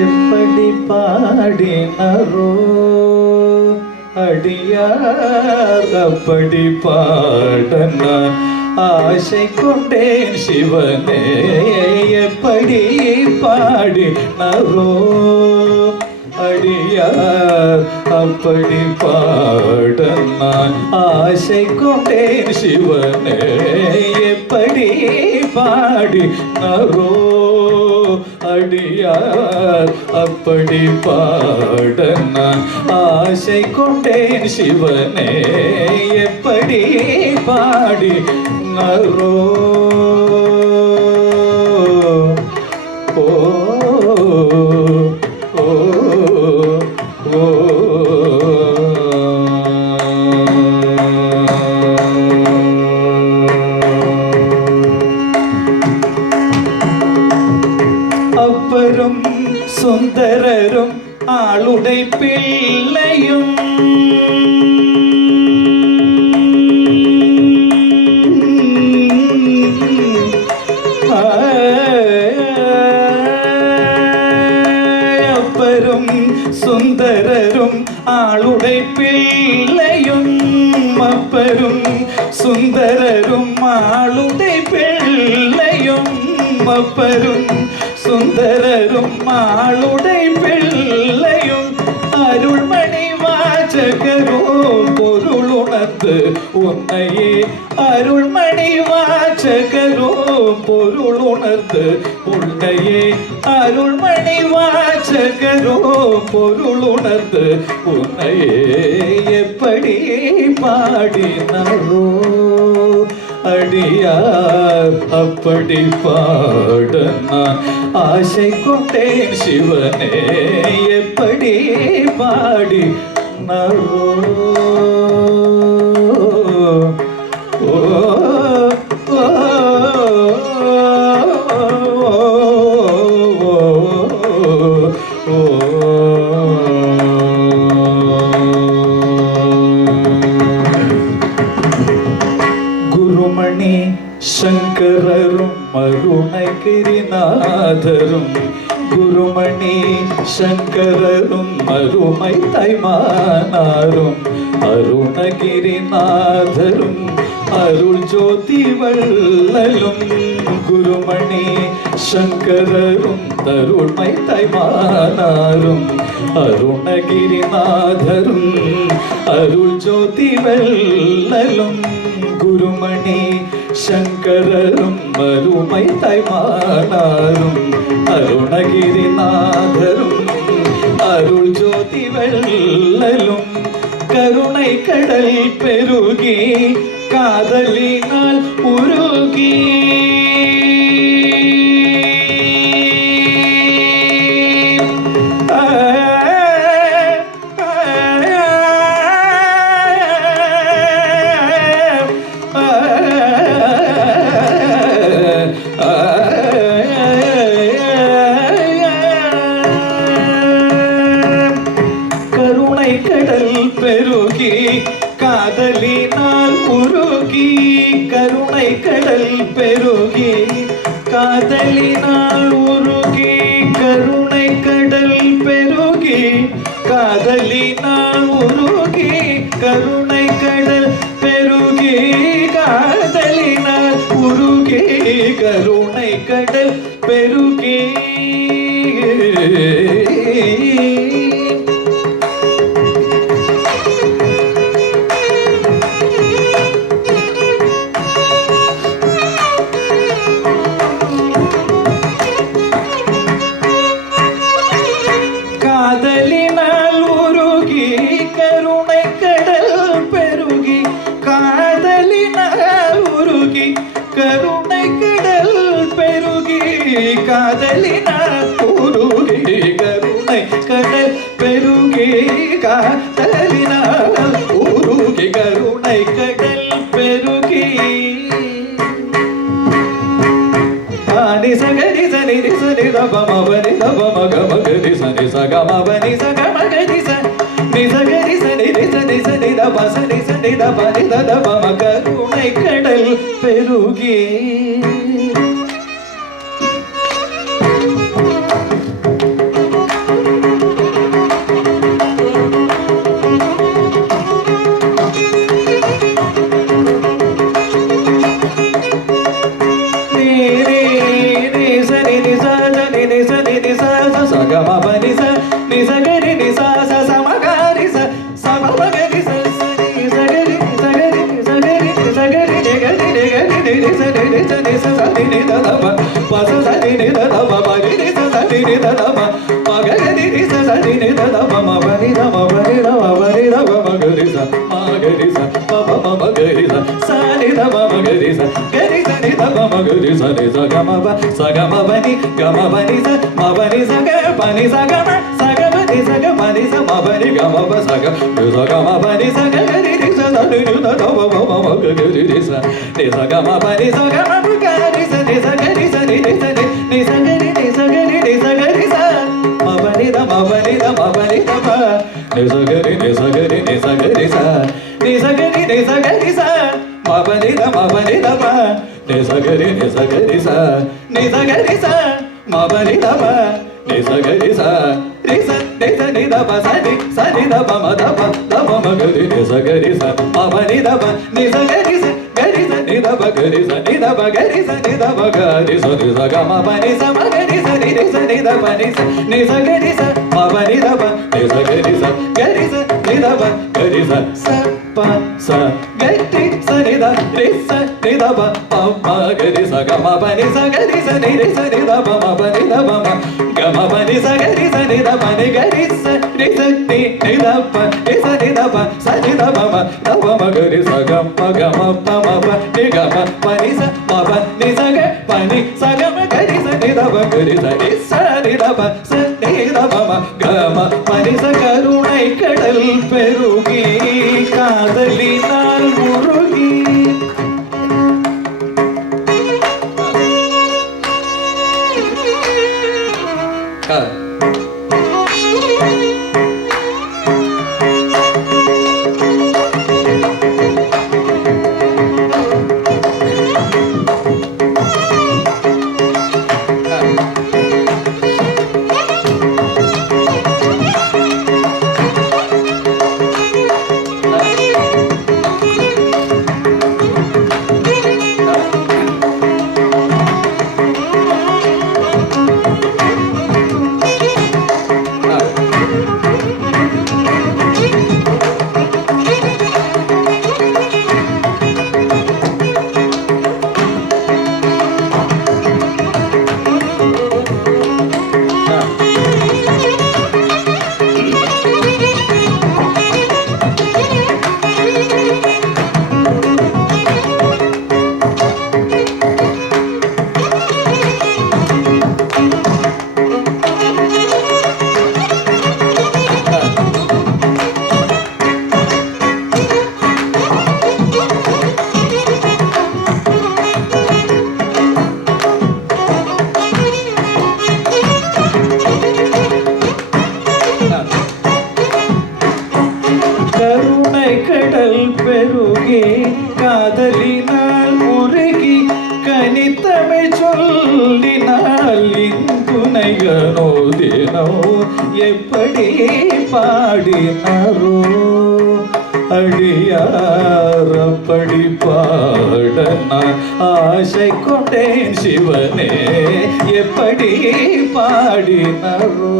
எப்படி பாடினரோ அடியார் அப்படி பாடன ஆசை கொண்டேன் சிவனே. எப்படி பாடினரோ அடியார் அப்படி பாடன ஆசை கொண்டேன் சிவனே. எப்படி பாடினரோ அடியார் அப்படி பாட நான் ஆசை கொண்டேன் சிவனே. எப்படி பாடி நரோ ஓ ஓ ஓ அப்பரும் சுந்தரரும் ஆளுடை பிள்ளையும் அப்பரும் சுந்தரரும் ஆளுடை பிள்ளையும் அப்பரும் சுந்தரரும் ஆளுடை பிள்ளையும் அப்பரும் சுந்தரரும் ஆளுடை பிள்ளையும் அருள்மணி வாசகரும் பொருளுணர்ந்து உன்னையே. அருள்மணி வாசகரும் பொருளுணர்ந்து உன்னையே. அருள்மணி வாசகரும் பொருளுணர்ந்து உன்னையே. எப்படி பாடினரோ அடியார் அப்படி பாட நான் ஆசை கொண்டேன் சிவனே. எப்படி பாடி நரோ ஓ ஓ ஓ குருமணி சங்கரரும் அருணகிரிநாதரும் குருமணி சங்கரரும் அருமை தைமானாரும் அருணகிரிநாதரும் அருள் ஜோதி வள்ளலும் குருமணி சங்கரரும் தருண்மை தைமானாரும் அருணகிரிநாதரும் அருள் ஜோதி வள்ளலும் குருமணி சங்கரரும் அருமை தைமானாரும் அருணகிரிநாதரும் அருள் ஜோதி வள்ளலும் கருணை கடல் பெருகி காதலினால் உருகி கடல் பெருகி காதலினால் உருகி கருணை கடல் பெருகி காதலினால் உருகி கருணை கடல் பெருகி காதலினால் உருகி கருணை கடல் பெருகி காதலினால் உருகி கருணை கடல் பெருகி காதலினால் உருகி கருணை கடல் பெருகி காதலினால் உருகி கருணை கடல் பெருகி காதலினால் உருகி கருணை கடல் பெருகி காதலினால் உருகி கருணை கடல் பெருகி பாணி சகரி சனி சனி தபமவனி தபமகமகரி சனி சகமவனி சகமகரி சனி சகரி சனி சனி சனி தபசனி சனி தபனி தபம கருணை கடல் பெருகி ma pa ni sa ga ri ni sa sa sa ma ga ri sa sa ma pa ga ri sa sa ni sa ga ri sa ga ri sa ga ri sa ga ri de ga ri de ga ri de sa de sa ni sa sa ni da da pa pa sa sa ni da da pa pa ri sa sa ni da da pa pa ga ri ni sa sa ni da da pa ma pa ni da ma pa ni da ma pa ni da pa ma ga ri sa pa pa ma ma ga ri sa ni da pa ma ga ri sa ni da pa ma ga ri sa ni sa ga ma pa ni ga ma pa ni sa ma pa ni sa ga pa ni sa ga ma ni sa ga pa ni sa ma pa ni ga ma pa sa ga ma pa ni sa ga ri ri sa sa ni da da pa ma ma ga ri ri sa ni sa ga ma pa ni sa ga ma pa ga ri sa ni sa ga ri sa ni sa ni sa ga ri ni sa ga ri ni sa ga ri sa ma pa ni da ma pa ni da ma pa ni da pa ni sa ga ri ni sa ga ri ni sa ga ri sa ni sa ga ri ni sa ga ri sa ma pa ni da pa ni sa ga ri ni sa ga ri sa ni sa ga ri sa ma pa ni da pa ni sa ga ri sa ni da pa sa ni da pa ma ma ga ri ni sa ga ri sa ma pa ni da pa ni sa ga ri sa ni da pa ga ri sa ni da pa ga ri sa ni da pa ga ri sa ni sa ga ma pa ni sa ma ga ri sa ni da pa ni sa ga ri sa ma pa ni da pa ni sa ga ri sa ni da pa ga ri sa pa sa ga ri sa ni da pa ma ga ri sa ga ma pa ni sa ga ri sa ni da pa ma pa ni da pa ma ga ma pa ni sa ga ri sa ni da pa ni ga ri sa ni da pa ni da pa sa ni da pa ma ga ri sa ga ma pa ma ni ga pa ni sa ma pa ni sa ga ma ga ri sa ni da pa ga ri sa ni da pa sa ni da pa ma ga ma pa ni sa கருணை கடல் பெருகி காதலினால் முருகி காதலினால் முருகி கனித்தமிழ் சொல்லினால் இந்துணையனோ தினோ எப்படி பாடினாரோ அடியாரப்படி பாட நான் ஆசை கொண்டேன் சிவனே எப்படி பாடினாரோ